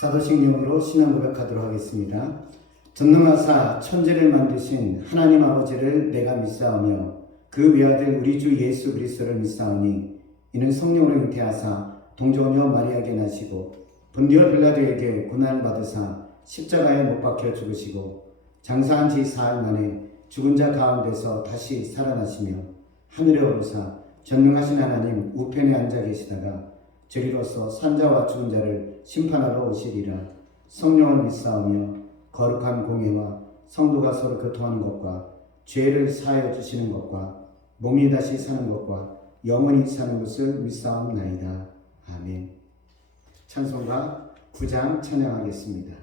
사도신경으로 신앙 고백하도록 하겠습니다. 전능하사 천지를 만드신 하나님 아버지를 내가 믿사오며 그 외아들 우리 주 예수 그리스도를 믿사오니 이는 성령으로 잉태하사 동정녀 마리아에게 나시고 본디오 빌라도에게 고난을 받으사 십자가에 못 박혀 죽으시고 장사한 지 사흘 만에 죽은 자 가운데서 다시 살아나시며 하늘에 오르사 전능하신 하나님 우편에 앉아 계시다가 저리로서 산자와 죽은 자를 심판하러 오시리라. 성령을 믿사오며 거룩한 공예와 성도가 서로 교통하는 것과 죄를 사하여 주시는 것과 몸이 다시 사는 것과 영원히 사는 것을 믿사옵나이다. 아멘. 찬송가 9장 찬양하겠습니다.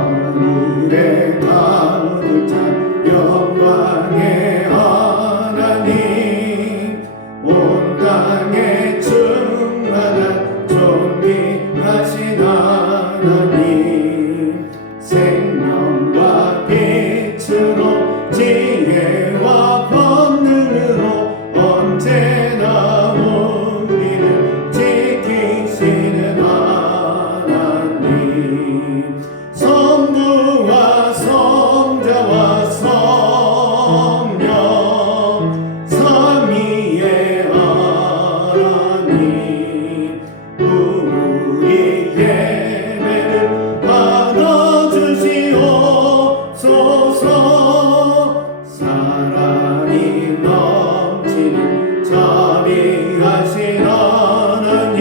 하늘에 가득 찬 영광의 하나님, 온 땅에 충만한 존귀하신 하나님, 생명과 빛으로 지혜와 권능으로 언제나 우리를 지키시는 하나님, 성부와 성자와 성령 삼위의 하나님, 우리 예배를 받아주시옵소서. 사랑이 넘치는 자비하신 하나님,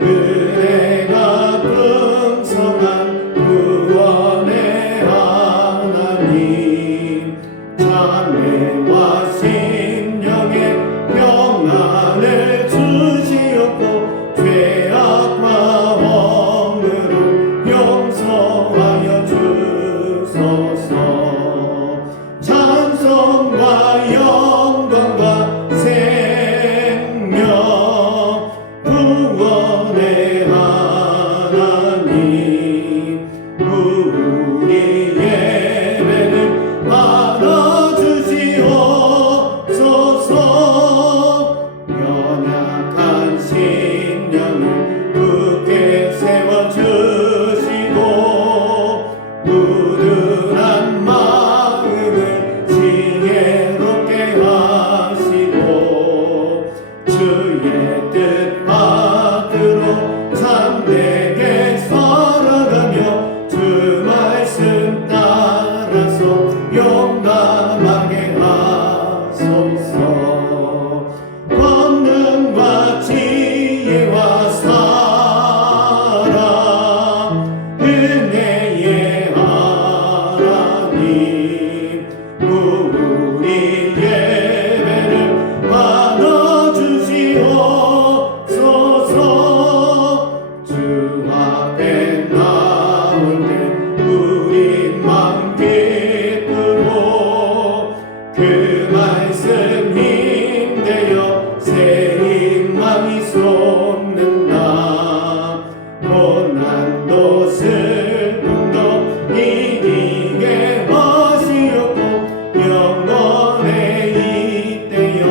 은혜가 풍성한 구원의 하나님, 자매와 심령의 평안을 주시옵고 죄악과 허물을 용서하여 주소서. 찬송과 영광과 생명 구원의 하나님, 우리 예배를 받아주시옵소서. 연약한 심령을 굳게 세워주시고 우둔한 마음을 지혜롭게 하시고 주의 뜻 받들어 참되게 살아가며 주 말씀 따라서 용감하게 하소서. 권능과 지혜와 사랑 은혜의 하나님, 우리 예배를 받아주시옵소서. 주 앞에 나올 때 우리 맘 기쁘고 그 말씀 힘되어 새 희망이 솟는다. 고난도 슬픔도 이기게 하시옵고 영원에 이때여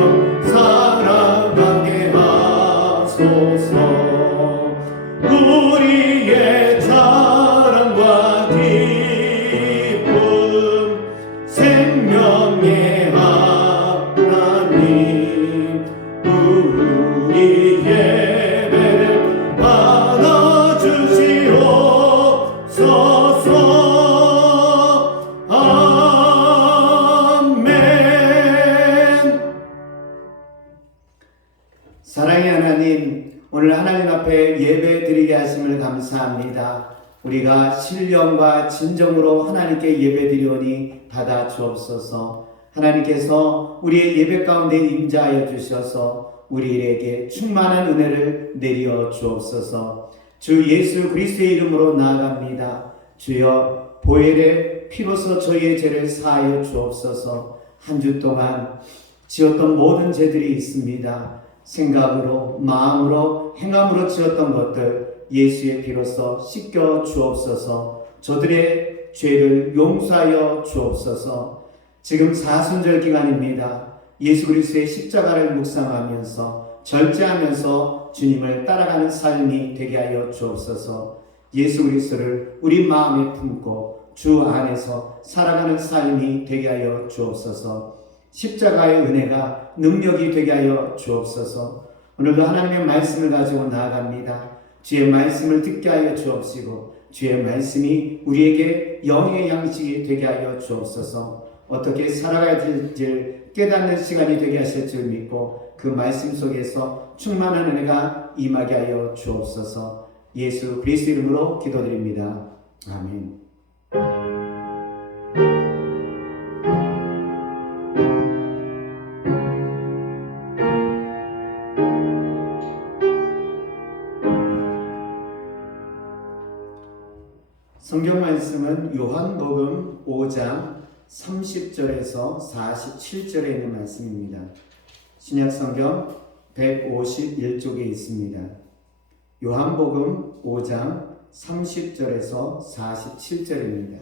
살아가게 하소서. 우리의 자랑과 기쁨 생명의 하나님, 우리 예배를 받아주시옵소서. 아멘. 사랑의 하나님, 오늘 하나님 앞에 예배 드리게 하심을 감사합니다. 우리가 신령과 진정으로 하나님께 예배 드리오니 받아 주옵소서. 하나님께서 우리의 예배 가운데 임재하여 주셔서 우리에게 충만한 은혜를 내려 주옵소서. 주 예수 그리스도의 이름으로 나아갑니다. 주여, 보혈의 피로써 저희의 죄를 사하여 주옵소서. 한 주 동안 지었던 모든 죄들이 있습니다. 생각으로, 마음으로, 행함으로 지었던 것들 예수의 피로써 씻겨 주옵소서. 저들의 죄를 용서하여 주옵소서. 지금 사순절 기간입니다. 예수 그리스도의 십자가를 묵상하면서 절제하면서 주님을 따라가는 삶이 되게 하여 주옵소서. 예수 그리스도를 우리 마음에 품고 주 안에서 살아가는 삶이 되게 하여 주옵소서. 십자가의 은혜가 능력이 되게 하여 주옵소서. 오늘도 하나님의 말씀을 가지고 나아갑니다. 주의 말씀을 듣게 하여 주옵시고 주의 말씀이 우리에게 영의 양식이 되게 하여 주옵소서. 어떻게 살아가야 될지 깨닫는 시간이 되게 하실 줄 믿고 그 말씀 속에서 충만한 은혜가 임하게 하여 주옵소서. 예수 그리스도 이름으로 기도드립니다. 아멘. 성경 말씀은 요한복음 5장 30절에서 47절에 있는 말씀입니다. 신약성경 151쪽에 있습니다. 요한복음 5장 30절에서 47절입니다.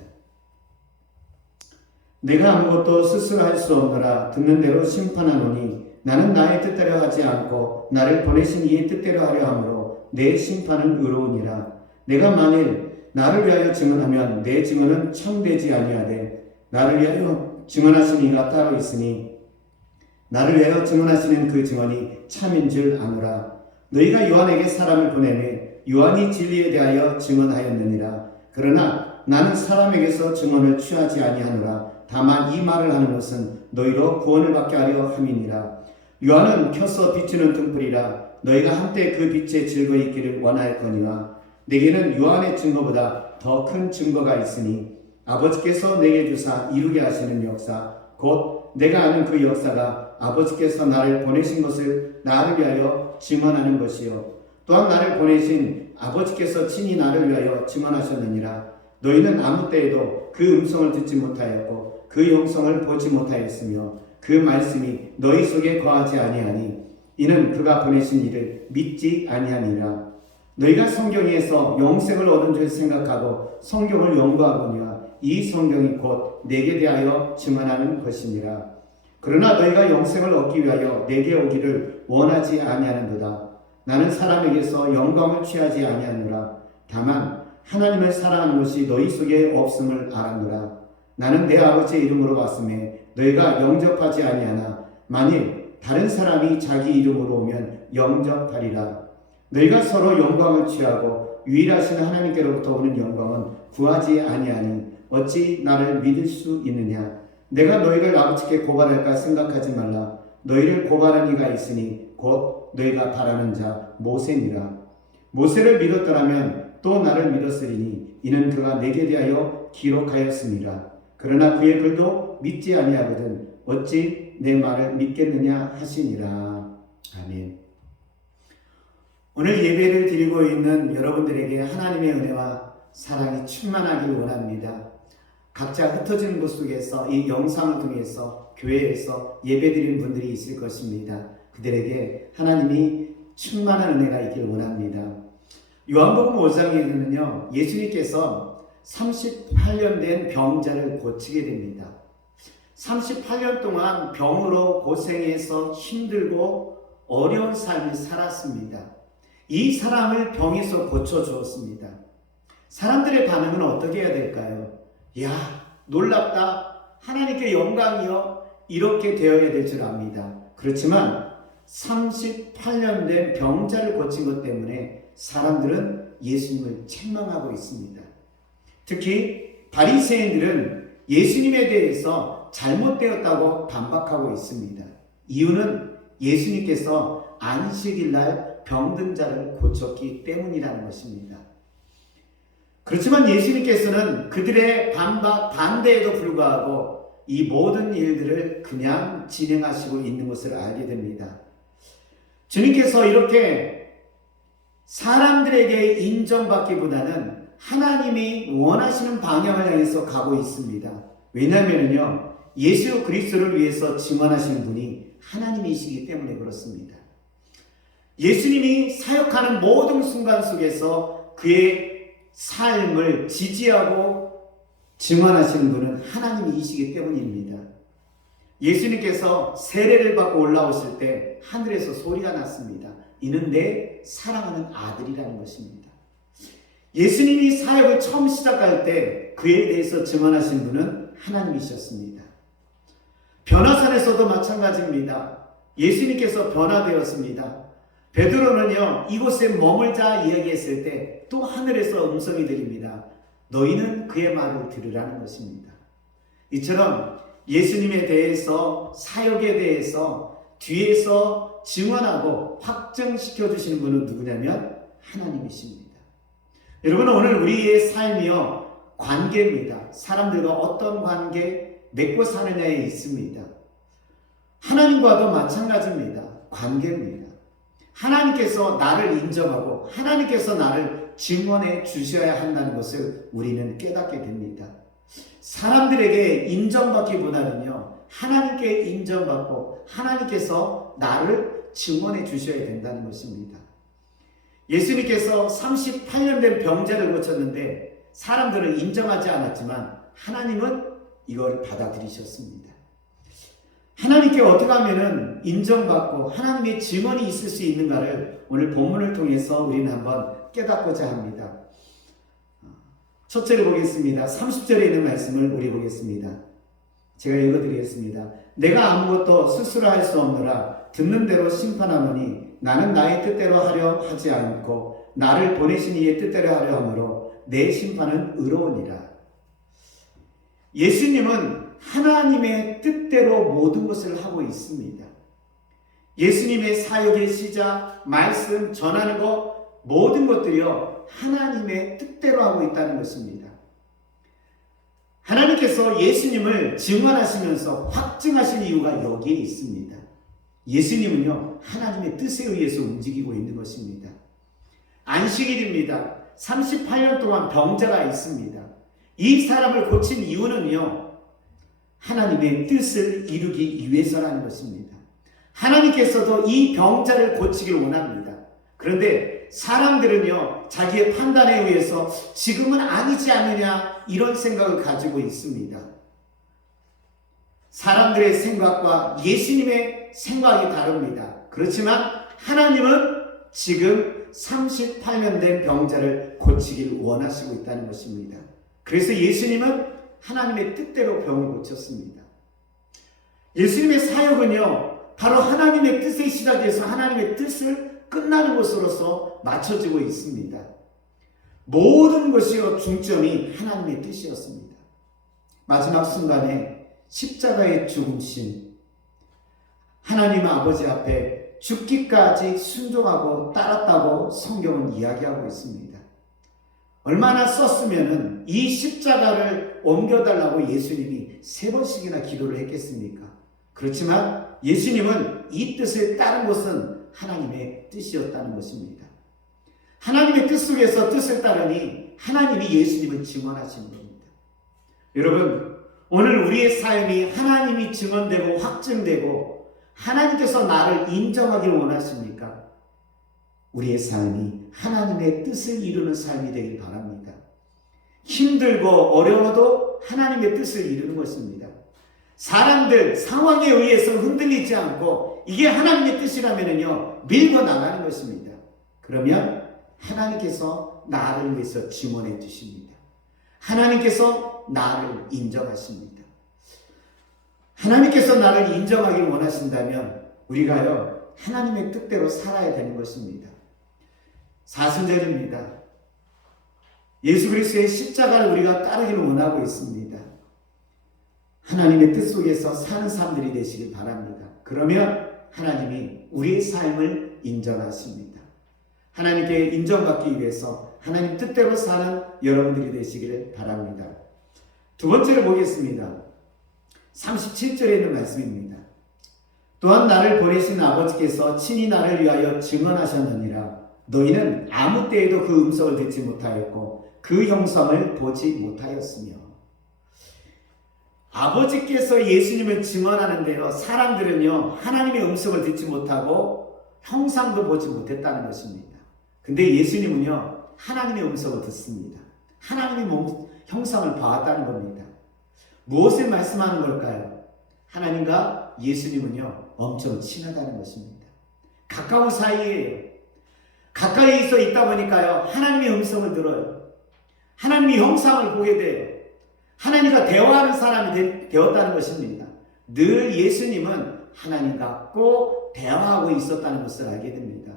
내가 아무것도 스스로 할 수 없노라. 듣는 대로 심판하노니 나는 나의 뜻대로 하지 않고 나를 보내신 이의 뜻대로 하려 함으로 내 심판은 의로우니라. 내가 만일 나를 위하여 증언하면 내 증언은 참되지 아니하되 나를 위하여 증언하신 이가 따로 있으니 나를 위하여 증언하시는 그 증언이 참인 줄 아노라. 너희가 요한에게 사람을 보내매 요한이 진리에 대하여 증언하였느니라. 그러나 나는 사람에게서 증언을 취하지 아니하노라. 다만 이 말을 하는 것은 너희로 구원을 받게 하려 함이니라. 요한은 켜서 비추는 등불이라. 너희가 한때 그 빛에 즐거이 있기를 원하였거니와 내게는 요한의 증거보다 더 큰 증거가 있으니 아버지께서 내게 주사 이루게 하시는 역사 곧 내가 아는 그 역사가 아버지께서 나를 보내신 것을 나를 위하여 증언하는 것이요 또한 나를 보내신 아버지께서 친히 나를 위하여 증언하셨느니라. 너희는 아무 때에도 그 음성을 듣지 못하였고 그 영성을 보지 못하였으며 그 말씀이 너희 속에 거하지 아니하니 이는 그가 보내신 이를 믿지 아니하니라. 너희가 성경에서 영생을 얻은 줄 생각하고 성경을 연구하거니와 이 성경이 곧 내게 대하여 증언하는 것이니라. 그러나 너희가 영생을 얻기 위하여 내게 오기를 원하지 아니하는도다. 나는 사람에게서 영광을 취하지 아니하노라. 다만 하나님을 사랑하는 것이 너희 속에 없음을 알았노라. 나는 내 아버지의 이름으로 왔음에 너희가 영접하지 아니하나 만일 다른 사람이 자기 이름으로 오면 영접하리라. 너희가 서로 영광을 취하고 유일하신 하나님께로부터 오는 영광은 구하지 아니하니 어찌 나를 믿을 수 있느냐. 내가 너희를 아버지께 고발할까 생각하지 말라. 너희를 고발한 이가 있으니 곧 너희가 바라는 자 모세니라. 모세를 믿었더라면 또 나를 믿었으리니 이는 그가 내게 대하여 기록하였습니다. 그러나 그의 글도 믿지 아니하거든 어찌 내 말을 믿겠느냐 하시니라. 아멘. 오늘 예배를 드리고 있는 여러분들에게 하나님의 은혜와 사랑이 충만하길 원합니다. 각자 흩어지는 곳 속에서 이 영상을 통해서 교회에서 예배드리는 분들이 있을 것입니다. 그들에게 하나님이 충만한 은혜가 있길 원합니다. 요한복음 5장에는요, 예수님께서 38년 된 병자를 고치게 됩니다. 38년 동안 병으로 고생해서 힘들고 어려운 삶을 살았습니다. 이 사람을 병에서 고쳐주었습니다. 사람들의 반응은 어떻게 해야 될까요? 야, 놀랍다. 하나님께 영광이요. 이렇게 되어야 될 줄 압니다. 그렇지만 38년 된 병자를 고친 것 때문에 사람들은 예수님을 책망하고 있습니다. 특히 바리새인들은 예수님에 대해서 잘못되었다고 반박하고 있습니다. 이유는 예수님께서 안식일 날 병든 자를 고쳤기 때문이라는 것입니다. 그렇지만 예수님께서는 그들의 반대에도 불구하고 이 모든 일들을 그냥 진행하시고 있는 것을 알게 됩니다. 주님께서 이렇게 사람들에게 인정받기보다는 하나님이 원하시는 방향을 향해서 가고 있습니다. 왜냐하면요, 예수 그리스도를 위해서 증언하시는 분이 하나님이시기 때문에 그렇습니다. 예수님이 사역하는 모든 순간 속에서 그의 삶을 지지하고 증언하시는 분은 하나님이시기 때문입니다. 예수님께서 세례를 받고 올라오실 때 하늘에서 소리가 났습니다. 이는 내 사랑하는 아들이라는 것입니다. 예수님이 사역을 처음 시작할 때 그에 대해서 증언하신 분은 하나님이셨습니다. 변화산에서도 마찬가지입니다. 예수님께서 변화되었습니다. 베드로는요, 이곳에 머물자 이야기했을 때 또 하늘에서 음성이 들립니다. 너희는 그의 말을 들으라는 것입니다. 이처럼 예수님에 대해서, 사역에 대해서 뒤에서 증언하고 확증시켜 주시는 분은 누구냐면 하나님이십니다. 여러분, 오늘 우리의 삶이요, 관계입니다. 사람들과 어떤 관계 맺고 사느냐에 있습니다. 하나님과도 마찬가지입니다. 관계입니다. 하나님께서 나를 인정하고 하나님께서 나를 증언해 주셔야 한다는 것을 우리는 깨닫게 됩니다. 사람들에게 인정받기보다는요, 하나님께 인정받고 하나님께서 나를 증언해 주셔야 된다는 것입니다. 예수님께서 38년 된 병자를 고쳤는데 사람들은 인정하지 않았지만 하나님은 이걸 받아들이셨습니다. 하나님께 어떻게 하면 인정받고 하나님의 증언이 있을 수 있는가를 오늘 본문을 통해서 우리는 한번 깨닫고자 합니다. 첫째로 보겠습니다. 30절에 있는 말씀을 우리 보겠습니다. 제가 읽어드리겠습니다. 내가 아무것도 스스로 할 수 없노라. 듣는 대로 심판하노니 나는 나의 뜻대로 하려 하지 않고 나를 보내신 이의 뜻대로 하려 하므로 내 심판은 의로우니라. 예수님은 하나님의 뜻대로 모든 것을 하고 있습니다. 예수님의 사역의 시작, 말씀, 전하는 것 모든 것들이요, 하나님의 뜻대로 하고 있다는 것입니다. 하나님께서 예수님을 증언하시면서 확증하신 이유가 여기에 있습니다. 예수님은요, 하나님의 뜻에 의해서 움직이고 있는 것입니다. 안식일입니다. 38년 동안 병자가 있습니다. 이 사람을 고친 이유는요, 하나님의 뜻을 이루기 위해서라는 것입니다. 하나님께서도 이 병자를 고치길 원합니다. 그런데 사람들은요, 자기의 판단에 의해서 지금은 아니지 않느냐 이런 생각을 가지고 있습니다. 사람들의 생각과 예수님의 생각이 다릅니다. 그렇지만 하나님은 지금 38년 된 병자를 고치길 원하시고 있다는 것입니다. 그래서 예수님은 하나님의 뜻대로 병을 고쳤습니다. 예수님의 사역은요, 바로 하나님의 뜻에 시작해서 하나님의 뜻을 끝나는 것으로서 맞춰지고 있습니다. 모든 것이요, 중점이 하나님의 뜻이었습니다. 마지막 순간에 십자가의 죽으심, 하나님 아버지 앞에 죽기까지 순종하고 따랐다고 성경은 이야기하고 있습니다. 얼마나 썼으면은 이 십자가를 옮겨달라고 예수님이 3번씩이나 기도를 했겠습니까? 그렇지만 예수님은 이 뜻을 따른 것은 하나님의 뜻이었다는 것입니다. 하나님의 뜻 속에서 뜻을 따르니 하나님이 예수님을 증언하신 겁니다. 여러분, 오늘 우리의 삶이 하나님이 증언되고 확증되고 하나님께서 나를 인정하길 원하십니까? 우리의 삶이 하나님의 뜻을 이루는 삶이 되길 바랍니다. 힘들고 어려워도 하나님의 뜻을 이루는 것입니다. 사람들, 상황에 의해서 흔들리지 않고 이게 하나님의 뜻이라면요, 밀고 나가는 것입니다. 그러면 하나님께서 나를 위해서 증언해 주십니다. 하나님께서 나를 인정하십니다. 하나님께서 나를 인정하길 원하신다면 우리가요, 하나님의 뜻대로 살아야 되는 것입니다. 사순절입니다. 예수 그리스도의 십자가를 우리가 따르기를 원하고 있습니다. 하나님의 뜻 속에서 사는 사람들이 되시길 바랍니다. 그러면 하나님이 우리의 삶을 인정하십니다. 하나님께 인정받기 위해서 하나님 뜻대로 사는 여러분들이 되시기를 바랍니다. 두 번째로 보겠습니다. 37절에 있는 말씀입니다. 또한 나를 보내신 아버지께서 친히 나를 위하여 증언하셨느니라. 너희는 아무 때에도 그 음성을 듣지 못하였고 그 형상을 보지 못하였으며. 아버지께서 예수님을 증언하는데요, 사람들은요, 하나님의 음성을 듣지 못하고 형상도 보지 못했다는 것입니다. 근데 예수님은요, 하나님의 음성을 듣습니다. 하나님의 형상을 봐왔다는 겁니다. 무엇을 말씀하는 걸까요? 하나님과 예수님은요, 엄청 친하다는 것입니다. 가까운 사이예요. 가까이 있다 보니까요, 하나님의 음성을 들어요. 하나님의 형상을 보게 돼요. 하나님과 대화하는 사람이 되었다는 것입니다. 늘 예수님은 하나님과 꼭 대화하고 있었다는 것을 알게 됩니다.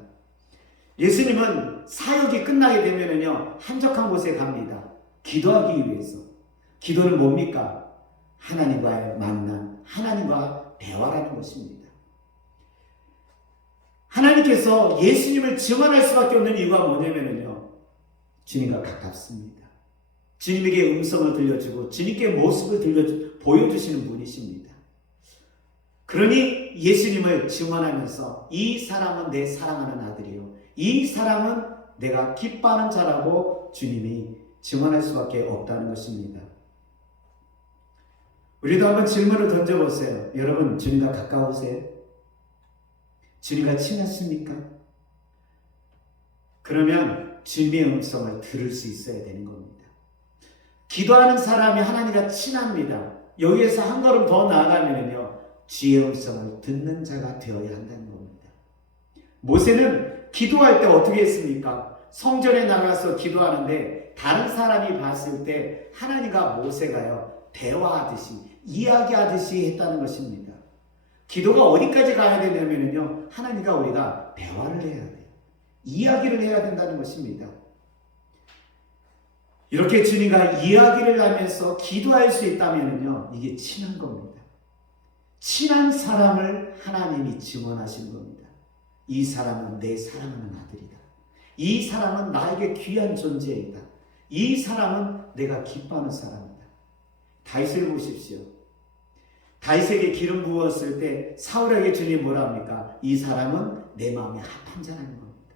예수님은 사역이 끝나게 되면은요, 한적한 곳에 갑니다. 기도하기 위해서. 기도는 뭡니까? 하나님과의 만남, 하나님과 대화라는 것입니다. 하나님께서 예수님을 증언할 수밖에 없는 이유가 뭐냐면요, 주님과 가깝습니다. 주님에게 음성을 들려주고 주님께 모습을 보여주시는 분이십니다. 그러니 예수님을 증언하면서 이 사람은 내 사랑하는 아들이요, 이 사람은 내가 기뻐하는 자라고 주님이 증언할 수밖에 없다는 것입니다. 우리도 한번 질문을 던져보세요. 여러분, 주님과 가까우세요? 주님과 친하십니까? 그러면 주님의 음성을 들을 수 있어야 되는 겁니다. 기도하는 사람이 하나님과 친합니다. 여기에서 한 걸음 더 나아가면요, 주의 음성을 듣는 자가 되어야 한다는 겁니다. 모세는 기도할 때 어떻게 했습니까? 성전에 나가서 기도하는데 다른 사람이 봤을 때 하나님과 모세가요, 대화하듯이, 이야기하듯이 했다는 것입니다. 기도가 어디까지 가야 되냐면요, 하나님과 우리가 대화를 해야 돼요. 이야기를 해야 된다는 것입니다. 이렇게 주님과 이야기를 하면서 기도할 수 있다면요, 이게 친한 겁니다. 친한 사람을 하나님이 증언하신 겁니다. 이 사람은 내 사랑하는 아들이다. 이 사람은 나에게 귀한 존재이다. 이 사람은 내가 기뻐하는 사람이다. 다윗을 보십시오. 다윗에게 기름 부었을 때 사울에게 주님 뭐라 합니까? 이 사람은 내 마음에 합한 자라는 겁니다.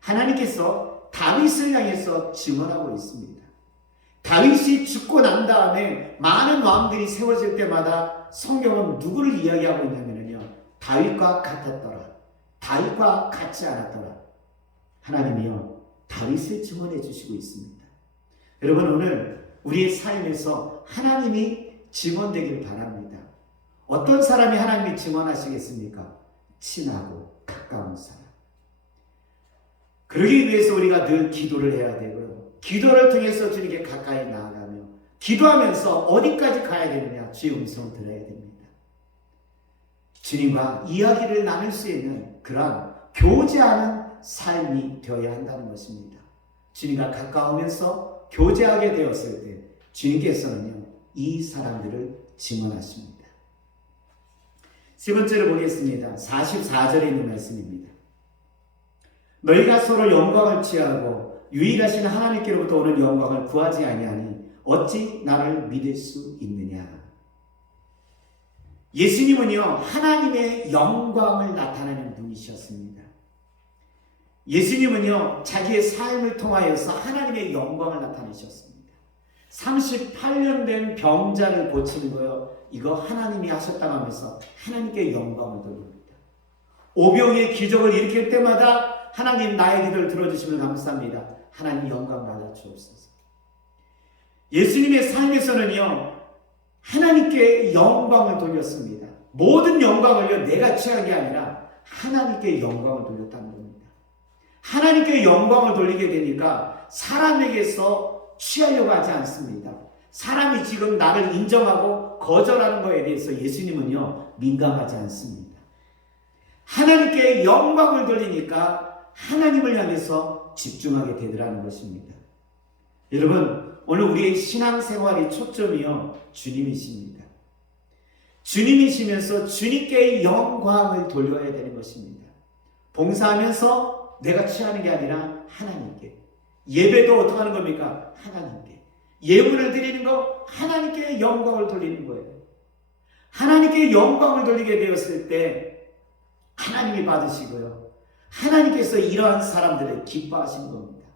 하나님께서 다윗을 향해서 증언하고 있습니다. 다윗이 죽고 난 다음에 많은 왕들이 세워질 때마다 성경은 누구를 이야기하고 있냐면요, 다윗과 같았더라, 다윗과 같지 않았더라. 하나님이요, 다윗을 증언해 주시고 있습니다. 여러분, 오늘 우리의 삶에서 하나님이 증언되길 바랍니다. 어떤 사람이 하나님이 증언하시겠습니까? 친하고 가까운 사람. 그러기 위해서 우리가 늘 기도를 해야 되고요, 기도를 통해서 주님께 가까이 나아가며 기도하면서 어디까지 가야 되느냐? 주의 음성을 들어야 됩니다. 주님과 이야기를 나눌 수 있는 그러한 교제하는 삶이 되어야 한다는 것입니다. 주님과 가까우면서 교제하게 되었을 때 주님께서는요, 이 사람들을 증언하십니다. 세 번째로 보겠습니다. 44절에 있는 말씀입니다. 너희가 서로 영광을 취하고 유일하신 하나님께로부터 오는 영광을 구하지 아니하니 어찌 나를 믿을 수 있느냐. 예수님은요, 하나님의 영광을 나타내는 분이셨습니다. 예수님은요, 자기의 삶을 통하여서 하나님의 영광을 나타내셨습니다. 38년 된 병자를 고치는 거요, 이거 하나님이 하셨다고 하면서 하나님께 영광을 돌립니다. 오병이의 기적을 일으킬 때마다 하나님 나의 기도를 들어주시면 감사합니다. 하나님 영광 받아 주옵소서. 예수님의 삶에서는요, 하나님께 영광을 돌렸습니다. 모든 영광을요, 내가 취한 게 아니라 하나님께 영광을 돌렸다는 겁니다. 하나님께 영광을 돌리게 되니까 사람에게서 취하려고 하지 않습니다. 사람이 지금 나를 인정하고 거절하는 것에 대해서 예수님은요, 민감하지 않습니다. 하나님께 영광을 돌리니까 하나님을 향해서 집중하게 되더라는 것입니다. 여러분, 오늘 우리의 신앙생활의 초점이요, 주님이십니다. 주님이시면서 주님께 영광을 돌려야 되는 것입니다. 봉사하면서 내가 취하는 게 아니라 하나님께. 예배도 어떻게 하는 겁니까? 하나님께. 예물을 드리는 거 하나님께 영광을 돌리는 거예요. 하나님께 영광을 돌리게 되었을 때 하나님이 받으시고요, 하나님께서 이러한 사람들을 기뻐하신 겁니다.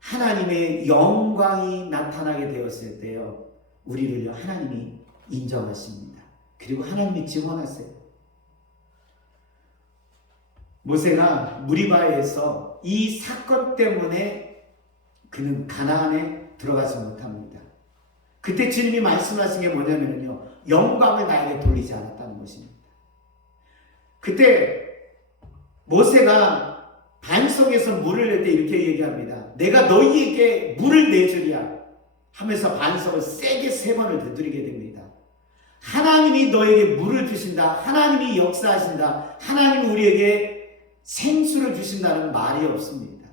하나님의 영광이 나타나게 되었을 때요, 우리를요, 하나님이 인정하십니다. 그리고 하나님이 증언하세요. 모세가 무리바에서 이 사건 때문에 그는 가나안에 들어가지 못합니다. 그때 주님이 말씀하신 게 뭐냐면요, 영광을 나에게 돌리지 않았다는 것입니다. 그때 모세가 반석에서 물을 낼 때 이렇게 얘기합니다. 내가 너희에게 물을 내주랴 하면서 반석을 세게 3번을 두드리게 됩니다. 하나님이 너에게 물을 주신다, 하나님이 역사하신다, 하나님이 우리에게 생수를 주신다는 말이 없습니다.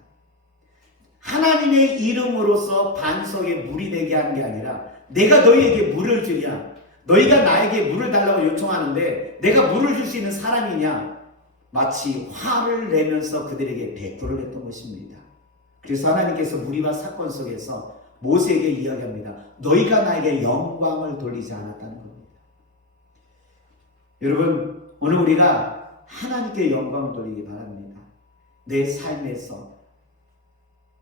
하나님의 이름으로서 반석에 물이 되게 하는 게 아니라 내가 너희에게 물을 주랴, 너희가 나에게 물을 달라고 요청하는데 내가 물을 줄 수 있는 사람이냐, 마치 화를 내면서 그들에게 대꾸를 했던 것입니다. 그래서 하나님께서 무리와 사건 속에서 모세에게 이야기합니다. 너희가 나에게 영광을 돌리지 않았다는 겁니다. 여러분, 오늘 우리가 하나님께 영광을 돌리기 바랍니다. 내 삶에서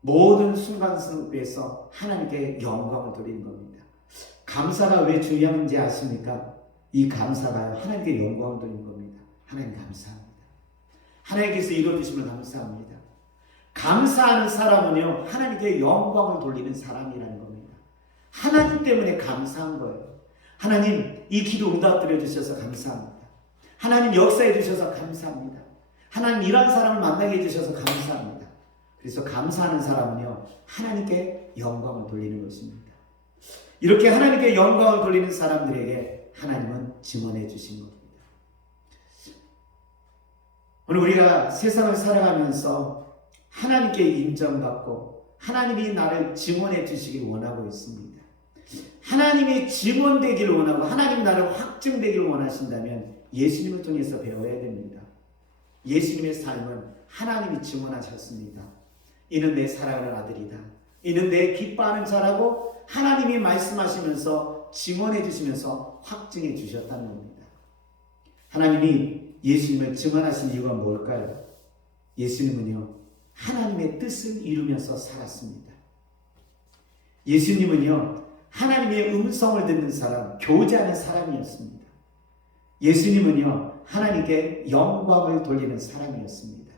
모든 순간 속에서 하나님께 영광을 돌리는 겁니다. 감사가 왜 중요한지 아십니까? 이 감사가 하나님께 영광을 돌리는 겁니다. 하나님 감사합니다. 하나님께서 이루어주심을 감사합니다. 감사하는 사람은요, 하나님께 영광을 돌리는 사람이라는 겁니다. 하나님 때문에 감사한 거예요. 하나님, 이 기도 응답드려 주셔서 감사합니다. 하나님 역사해 주셔서 감사합니다. 하나님 이런 사람을 만나게 해주셔서 감사합니다. 그래서 감사하는 사람은요, 하나님께 영광을 돌리는 것입니다. 이렇게 하나님께 영광을 돌리는 사람들에게 하나님은 증언해 주신 겁니다. 오늘 우리가 세상을 살아가면서 하나님께 인정받고 하나님이 나를 증언해 주시길 원하고 있습니다. 하나님이 증언되기를 원하고 하나님이 나를 확증되기를 원하신다면 예수님을 통해서 배워야 됩니다. 예수님의 삶은 하나님이 증언하셨습니다. 이는 내 사랑하는 아들이다. 이는 내 기뻐하는 자라고 하나님이 말씀하시면서 증언해 주시면서 확증해 주셨다는 겁니다. 하나님이 예수님을 증언하신 이유가 뭘까요? 예수님은요, 하나님의 뜻을 이루면서 살았습니다. 예수님은요, 하나님의 음성을 듣는 사람, 교제하는 사람이었습니다. 예수님은요, 하나님께 영광을 돌리는 사람이었습니다.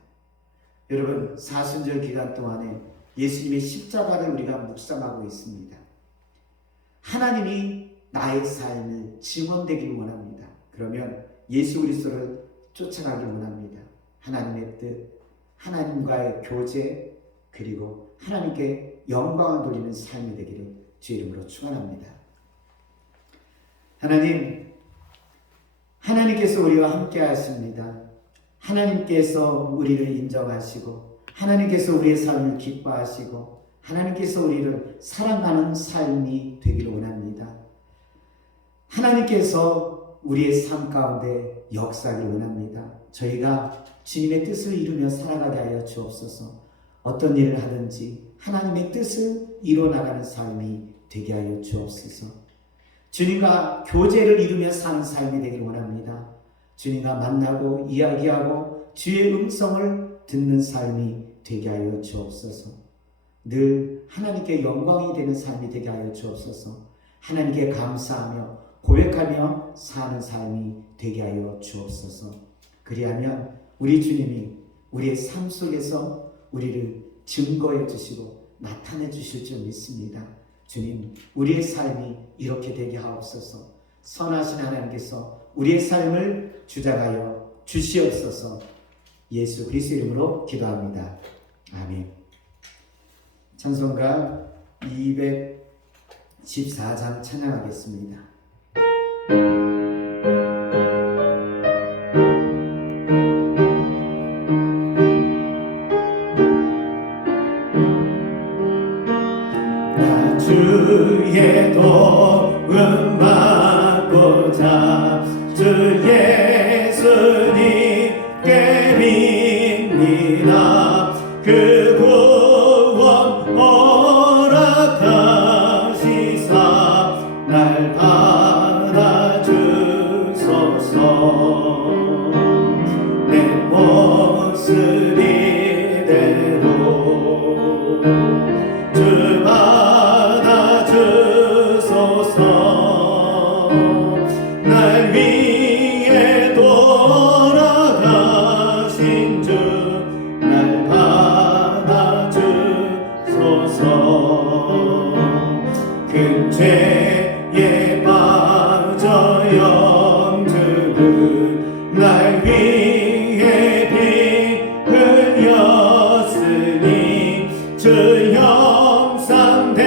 여러분, 사순절 기간 동안에 예수님의 십자가를 우리가 묵상하고 있습니다. 하나님이 나의 삶을 증언되길 원합니다. 그러면 예수 그리스도를 쫓아가길 원합니다. 하나님의 뜻, 하나님과의 교제, 그리고 하나님께 영광을 돌리는 삶이 되기를 주의 이름으로 축원합니다. 하나님께서 우리와 함께 하십니다. 하나님께서 우리를 인정하시고 하나님께서 우리의 삶을 기뻐하시고 하나님께서 우리를 사랑하는 삶이 되기를 원합니다. 하나님께서 우리의 삶 가운데 역사하기를 원합니다. 저희가 주님의 뜻을 이루며 살아가게 하여 주옵소서. 어떤 일을 하든지 하나님의 뜻을 이루어나가는 삶이 되게 하여 주옵소서. 주님과 교제를 이루며 사는 삶이 되기를 원합니다. 주님과 만나고 이야기하고 주의 음성을 듣는 삶이 되게 하여 주옵소서. 늘 하나님께 영광이 되는 삶이 되게 하여 주옵소서. 하나님께 감사하며 고백하며 사는 삶이 되게 하여 주옵소서. 그리하면 우리 주님이 우리의 삶 속에서 우리를 증거해 주시고 나타내 주실 줄 믿습니다. 주님, 우리의 삶이 이렇게 되게 하옵소서. 선하신 하나님께서 우리의 삶을 주장하여 주시옵소서. 예수 그리스도 이름으로 기도합니다. 아멘. 찬송가 214장 찬양하겠습니다. 나 주의 도움 받고자 주 예수님께 믿니다. 그 구원 허락하시사 날 받아주소서. 내 모습 이대로 주 받아주소서. 날 위해 돌아가신 주 날 받아주소서. 큰 죄 죄에 빠져 영주는 날 위해 피 흘렸으니 주 형상대로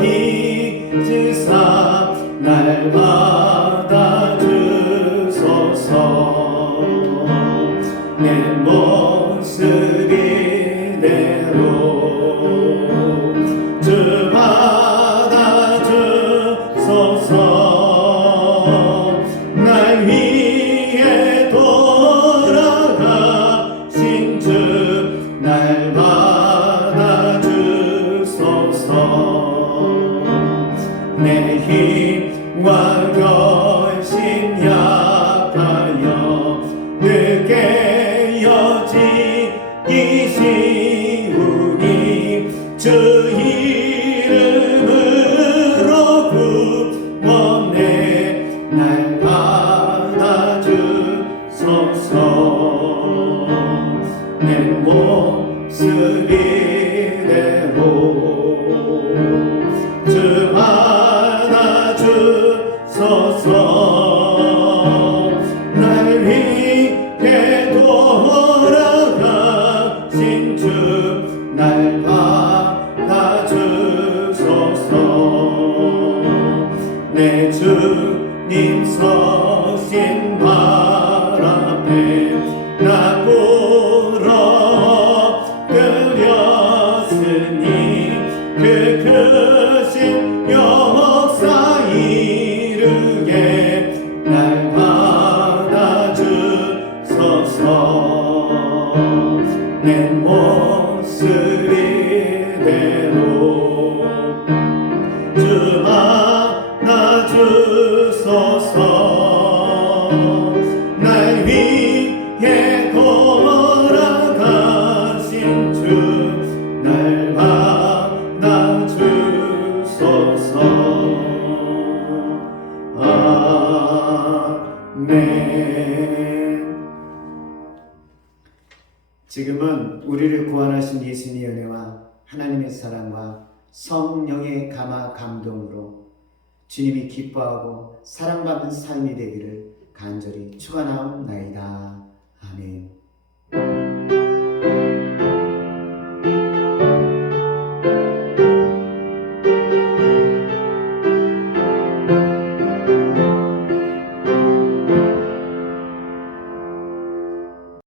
빚으사 날 받아주소서. 내 모습 이대로 주 받아주소서. 날 위해 돌아가신 주 날 받아주소서. 내 힘과 결심 약하여 늦게 여지기 쉬우니 주 이름으로 구원해 날 받아주소서. 내 모습 이대로 주 받아주소서. 날 위해 돌아가신 주 날 받아주소서. 내 주님 서신 발 앞에 나 꿇어 끌렸으니 그 크신 역사 이르게 날 받아주소서. 내 모습 이대로 주 받아주소서. 날 위해 돌아가신 주 날 받아주소서. 아멘. 지금은 우리를 구원하신 예수님의 은혜와 하나님의 사랑과 성령의 감화 감동으로 주님이 기뻐하고 사랑받는 삶이 되기를 간절히 축원하옵나이다. 아멘.